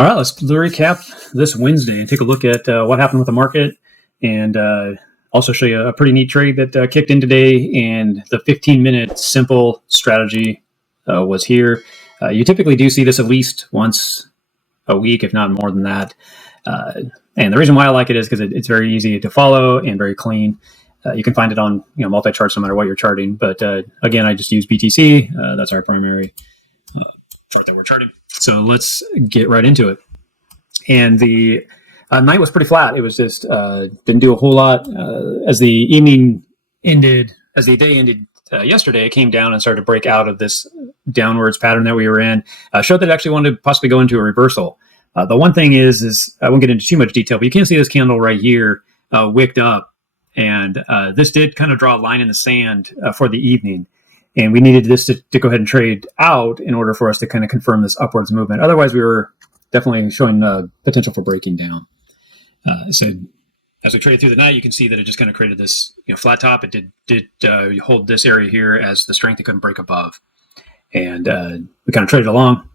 All right, let's recap this Wednesday and take a look at what happened with the market, and also show you a pretty neat trade that kicked in today. And the 15-minute simple strategy was here. You typically do see this at least once a week, if not more than that. And the reason why I like it is because it's very easy to follow and very clean. You can find it on multi-charts no matter what you're charting. But again, I just use BTC. That's our primary chart that we're charting. So let's get right into it. And the night was pretty flat. It was just didn't do a whole lot. As the evening ended, as the day ended yesterday, it came down and started to break out of this downwards pattern that we were in. Showed that it actually wanted to possibly go into a reversal. The one thing is I won't get into too much detail, but you can see this candle right here wicked up. And this did kind of draw a line in the sand for the evening. And we needed this to go ahead and trade out in order for us to kind of confirm this upwards movement. Otherwise, we were definitely showing potential for breaking down. So as we traded through the night, you can see that it just kind of created this flat top. It did hold this area here as the strength it couldn't break above. And we kind of traded along.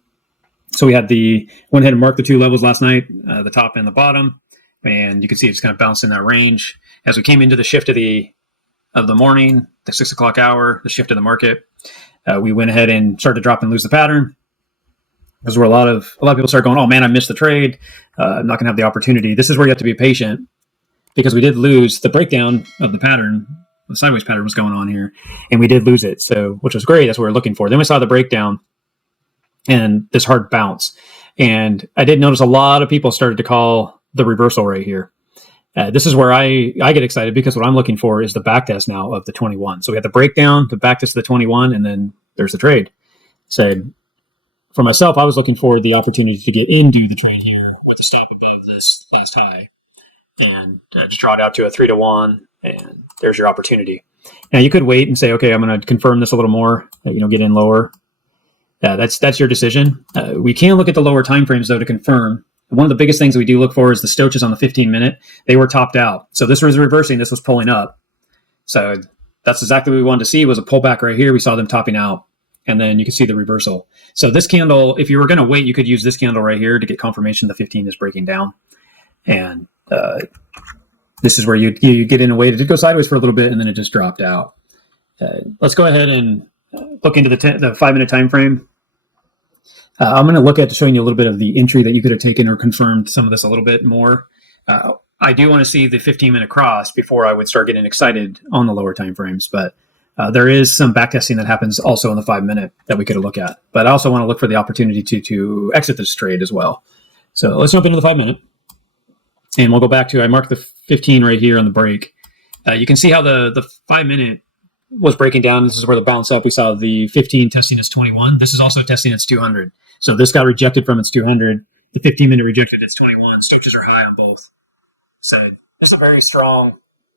So we had went ahead and marked the two levels last night, the top and the bottom. And you can see it's kind of bounced in that range. As we came into the shift of the morning, the 6 o'clock hour, the shift of the market, we went ahead and started to drop and lose the pattern. This is where a lot of people start going, oh man, I missed the trade. I'm not going to have the opportunity. This is where you have to be patient, because we did lose the breakdown of the pattern. The sideways pattern was going on here, and we did lose it. So, which was great. That's what we were looking for. Then we saw the breakdown and this hard bounce. And I did notice a lot of people started to call the reversal right here. This is where I get excited, because what I'm looking for is the backtest now of the 21. So we had the breakdown, the backtest of the 21, and then there's the trade. So for myself, I was looking for the opportunity to get into the trade here at the stop above this last high, and just draw it out to a 3-to-1, and there's your opportunity. Now you could wait and say, okay, I'm going to confirm this a little more, get in lower. That's your decision. We can look at the lower time frames though to confirm. One of the biggest things that we do look for is the stochastics on the 15-minute. They were topped out. So this was reversing. This was pulling up. So that's exactly what we wanted to see, was a pullback right here. We saw them topping out. And then you can see the reversal. So this candle, if you were going to wait, you could use this candle right here to get confirmation the 15 is breaking down. And this is where you get in and wait. It did go sideways for a little bit, and then it just dropped out. Let's go ahead and look into the 5-minute time frame. I'm going to look at showing you a little bit of the entry that you could have taken or confirmed some of this a little bit more. I do want to see the 15-minute cross before I would start getting excited on the lower time frames, but there is some backtesting that happens also in the 5-minute that we could look at. But I also want to look for the opportunity to exit this trade as well. So let's jump into the 5-minute, and we'll go back to, I marked the 15 right here on the break. You can see how the 5-minute was breaking down. This is where the bounce up. We saw the 15 testing its 21. This is also testing its 200. So this got rejected from its 200. The 15-minute rejected its 21. Stochastics are high on both. So that's a very strong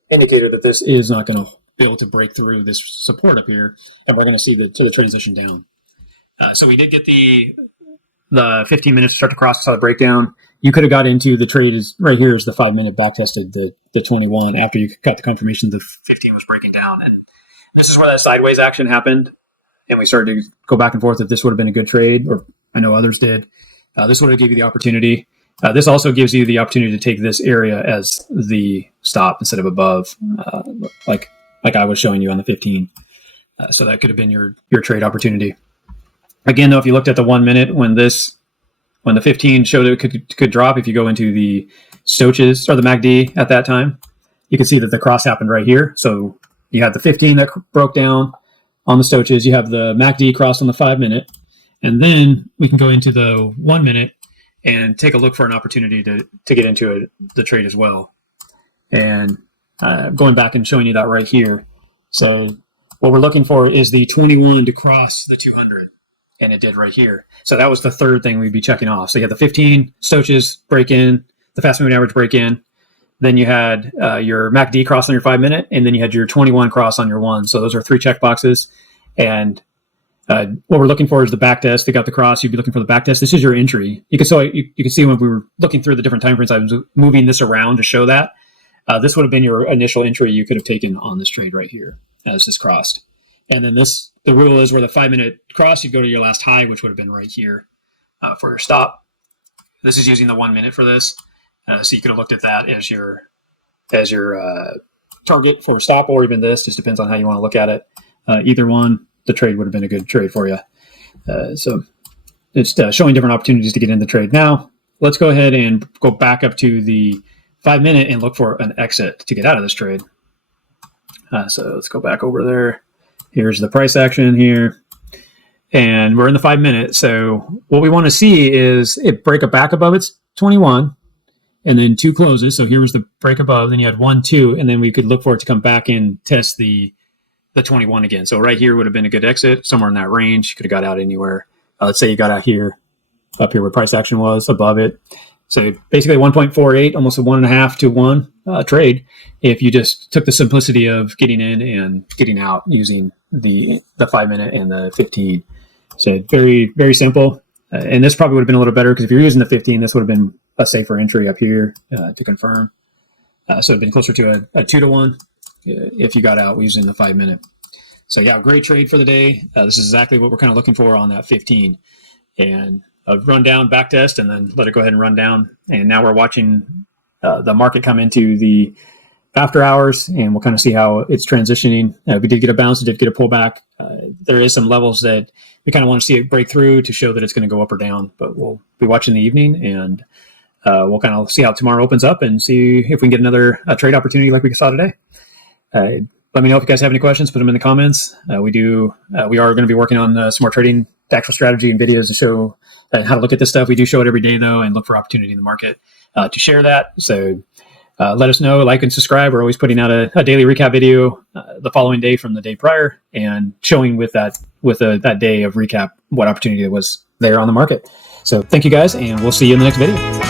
indicator that this is not going to be able to break through this support up here, and we're going to see the transition down. So we did get the 15 minutes to start to cross, saw the breakdown. You could have got into the trade right here is the 5-minute back tested the 21 after you got the confirmation the 15 was breaking down. And this is where that sideways action happened, and we started to go back and forth if this would have been a good trade, or I know others did. This would have given you the opportunity. This also gives you the opportunity to take this area as the stop instead of above, like I was showing you on the 15. So that could have been your trade opportunity. Again, though, if you looked at the 1 minute when the 15 showed it could drop, if you go into the stochastics or the MACD at that time, you can see that the cross happened right here. So you had the 15 that broke down on the stochastics. You have the MACD crossed on the 5-minute. And then we can go into the 1 minute and take a look for an opportunity to get into the trade as well. And going back and showing you that right here. So what we're looking for is the 21 to cross the 200. And it did right here. So that was the third thing we'd be checking off. So you had the 15 stochastics break in, the fast moving average break in. Then you had your MACD cross on your 5-minute, and then you had your 21 cross on your 1. So those are 3 check boxes. And what we're looking for is the back test. They got the cross. You'd be looking for the back test. This is your entry. You can see when we were looking through the different time frames, I was moving this around to show that. This would have been your initial entry you could have taken on this trade right here as this crossed. And then the rule is where the 5-minute cross, you go to your last high, which would have been right here for your stop. This is using the 1 minute for this. So you could have looked at that as your target for stop, or even this. Just depends on how you want to look at it. Either one, the trade would have been a good trade for you. So it's showing different opportunities to get in the trade. Now, let's go ahead and go back up to the 5 minute and look for an exit to get out of this trade. So let's go back over there. Here's the price action here. And we're in the 5 minute. So what we want to see is it break a back above its 21 and then 2 closes. So here was the break above. Then you had 1, 2, and then we could look for it to come back and test the 21 again. So right here would have been a good exit, somewhere in that range. You could have got out anywhere. Let's say you got out here, up here where price action was, above it. So basically 1.48, almost a 1.5 to 1 trade if you just took the simplicity of getting in and getting out using the 5 minute and the 15. So very, very simple. And this probably would have been a little better because if you're using the 15, this would have been a safer entry up here to confirm. So it'd been closer to a 2 to 1 if you got out using the 5 minute. So yeah, great trade for the day. This is exactly what we're kind of looking for on that 15. And a run down, back test, and then let it go ahead and run down. And now we're watching the market come into the after hours, and we'll kind of see how it's transitioning. We did get a bounce, we did get a pullback. There is some levels that we kind of want to see it break through to show that it's going to go up or down, but we'll be watching the evening, and we'll kind of see how tomorrow opens up and see if we can get another trade opportunity like we saw today. Let me know if you guys have any questions. Put them in the comments. We are going to be working on some more trading actual strategy and videos to show how to look at this stuff. We do show it every day though, and look for opportunity in the market to share that. So let us know, like and subscribe. We're always putting out a daily recap video the following day from the day prior, and showing with that day of recap what opportunity was there on the market. So thank you guys, and we'll see you in the next video.